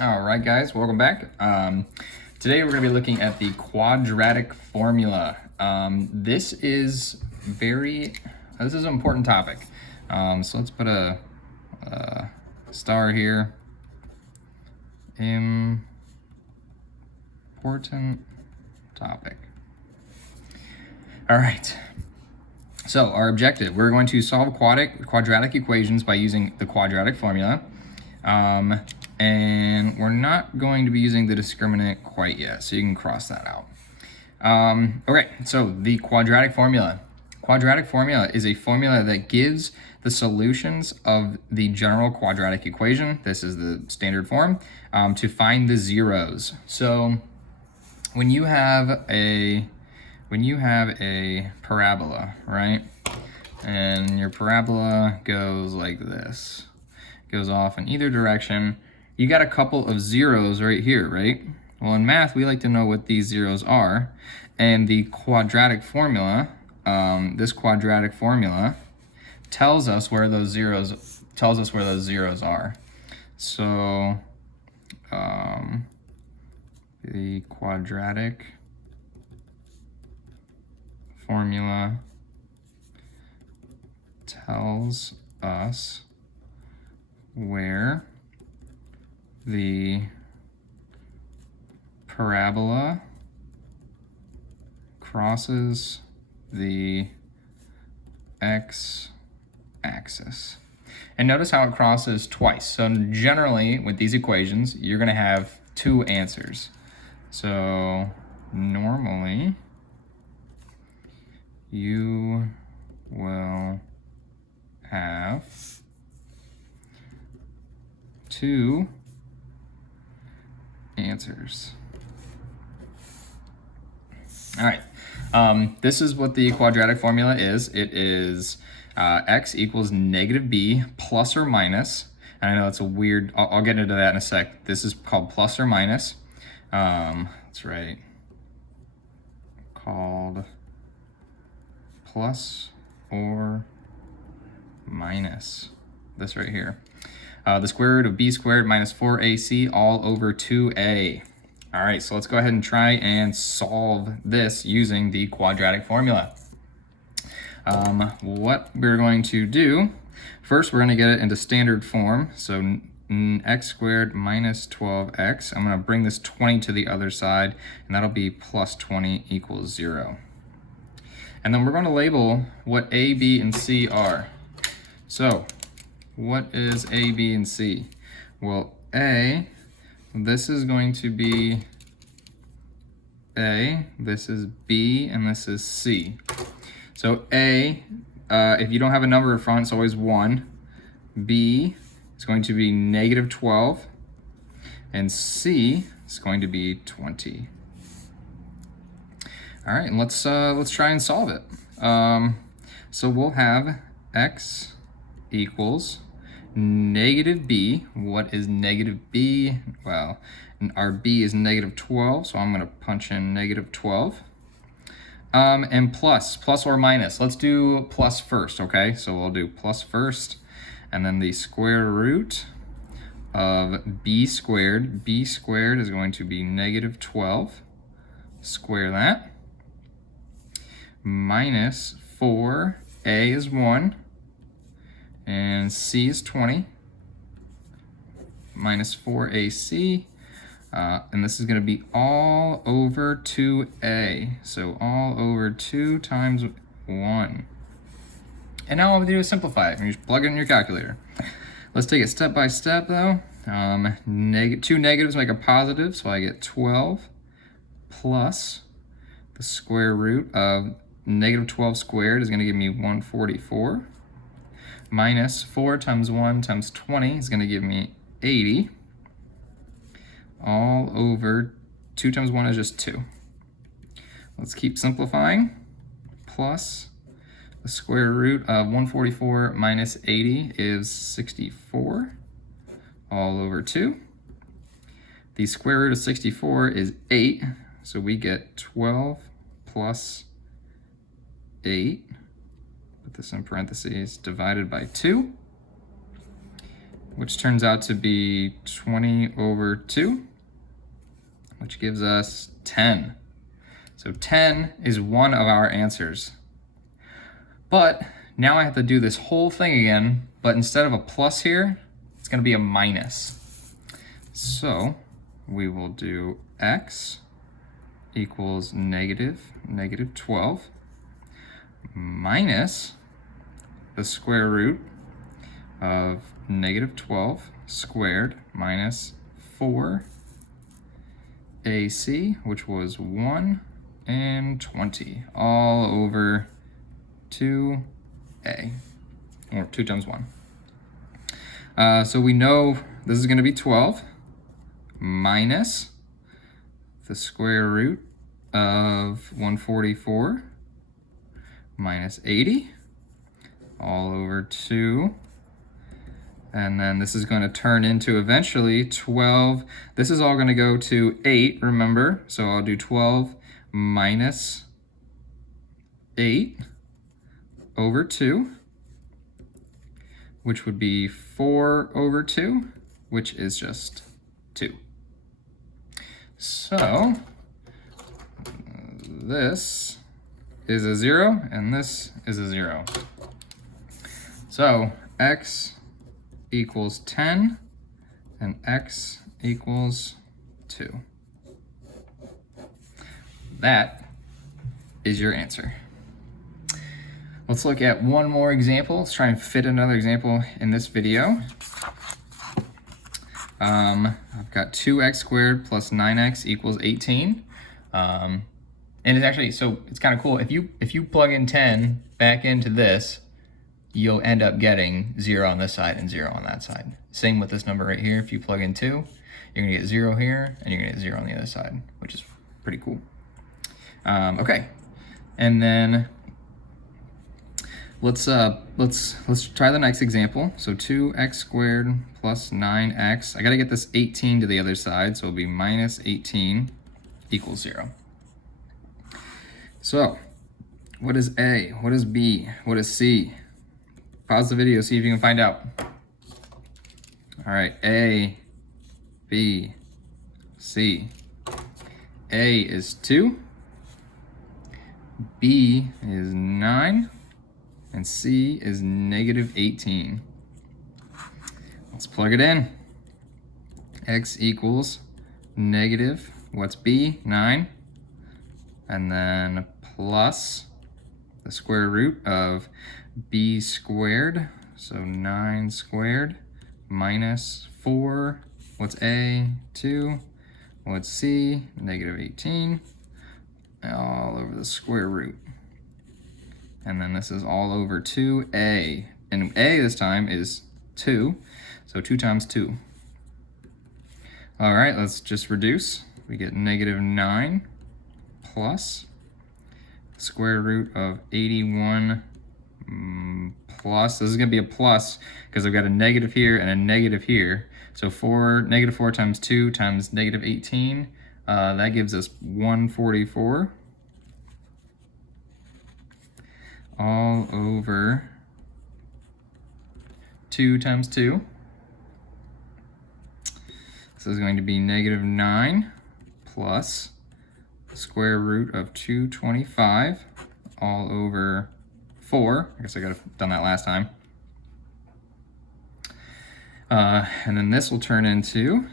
All right, guys, welcome back. Today we're going to be looking at the quadratic formula. This is an important topic. So let's put a star here. Important topic. All right. So our objective, we're going to solve quadratic equations by using the quadratic formula. And we're not going to be using the discriminant quite yet, so you can cross that out. Okay, so the quadratic formula. Quadratic formula is a formula that gives the solutions of the general quadratic equation, this is the standard form, to find the zeros. So when you have a parabola, right? And your parabola goes like this, goes off in either direction. You got a couple of zeros right here, right? Well, in math, we like to know what these zeros are. And the quadratic formula, this quadratic formula tells us where those zeros are. So the quadratic formula tells us where the parabola crosses the x-axis. And notice how it crosses twice. So generally, with these equations, you're going to have two answers. So normally, you will have two answers. All right, this is what the quadratic formula is. It is x equals negative b plus or minus. And I know it's a weird, I'll get into that in a sec. This is called plus or minus. That's right, called plus or minus, this right here. The square root of b squared minus 4ac all over 2a. All right, so let's go ahead and try and solve this using the quadratic formula. What we're going to do, first we're going to get it into standard form. So x squared minus 12x. I'm going to bring this 20 to the other side, and that'll be plus 20 equals 0. And then we're going to label what a, b, and c are. So what is a, b, and c? Well, a, this is going to be a, this is b, and this is c. So a, if you don't have a number in front, it's always 1. B is going to be negative 12. And c is going to be 20. All right, and let's try and solve it. So we'll have x equals negative b. What is negative b? Well, our b is negative 12, so I'm going to punch in negative 12. And plus or minus. Let's do plus first, okay? So we'll do plus first, and then the square root of b squared. B squared is going to be negative 12. Square that. Minus 4, a is 1, and c is 20, minus 4ac, and this is going to be all over 2a, so all over 2 times 1. And now all we do is simplify it, and you just plug it in your calculator. Let's take it step by step though. Two negatives make a positive, so I get 12 plus the square root of negative 12 squared is going to give me 144, minus 4 times 1 times 20 is going to give me 80, all over 2 times 1 is just 2. Let's keep simplifying. Plus the square root of 144 minus 80 is 64, all over 2. The square root of 64 is 8, so we get 12 plus 8, put this in parentheses, divided by 2. which turns out to be 20 over 2, which gives us 10. So 10 is one of our answers. But now I have to do this whole thing again, but instead of a plus here, it's going to be a minus. So we will do x equals negative 12 minus the square root of negative 12 squared minus 4 AC, which was 1 and 20, all over 2a, or 2 times 1. So we know this is going to be 12 minus the square root of 144 minus 80, all over 2. And then this is going to turn into eventually 12. This is all going to go to 8, remember? So I'll do 12 minus 8 over 2, which would be 4 over 2, which is just 2. So this is a 0, and this is a 0. So x equals 10, and x equals 2. That is your answer. Let's look at one more example. Let's try and fit another example in this video. I've got 2x squared plus 9x equals 18. And it's actually, so it's kind of cool. If you plug in 10 back into this, you'll end up getting 0 on this side and 0 on that side. Same with this number right here. If you plug in 2, you're gonna get 0 here, and you're gonna get 0 on the other side, which is pretty cool. Okay, and then let's try the next example. So 2x squared plus 9x. I gotta get this 18 to the other side, so it'll be minus 18 equals 0. So what is A? What is B? What is C? Pause the video, see if you can find out. All right, A, B, C. A is 2, B is 9, and C is negative 18. Let's plug it in. X equals negative, what's B? 9. And then plus the square root of b squared, so 9 squared, minus 4, what's A? 2, what's C? Negative 18, all over the square root. And then this is all over 2a, and a this time is 2, so 2 times 2. All right, let's just reduce. We get negative 9 plus square root of 81 plus, this is going to be a plus because I've got a negative here and a negative here. So negative 4 times 2 times negative 18, that gives us 144 all over 2 times 2. This is going to be negative 9 plus the square root of 225 all over 4. I guess I could have done that last time. And then this will turn into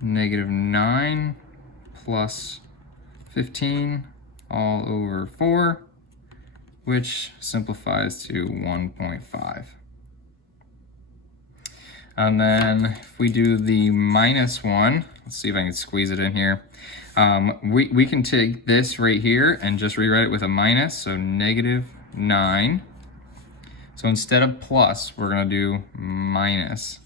negative 9 plus 15 all over 4, which simplifies to 1.5. And then if we do the minus 1, let's see if I can squeeze it in here. We can take this right here and just rewrite it with a minus, so negative 9. So instead of plus, we're going to do minus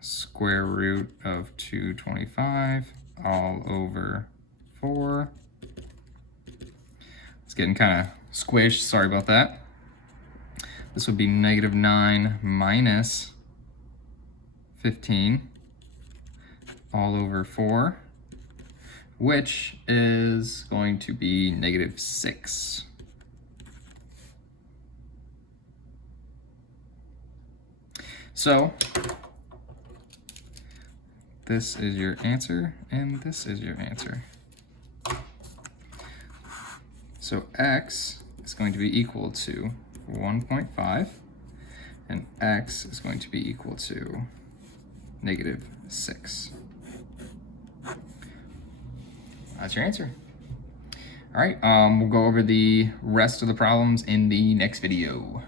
square root of 225 all over 4. It's getting kind of squished, sorry about that. This would be negative 9 minus 15 all over 4, which is going to be negative 6. So this is your answer, and this is your answer. So x is going to be equal to 1.5, and x is going to be equal to -6. That's your answer. All right, we'll go over the rest of the problems in the next video.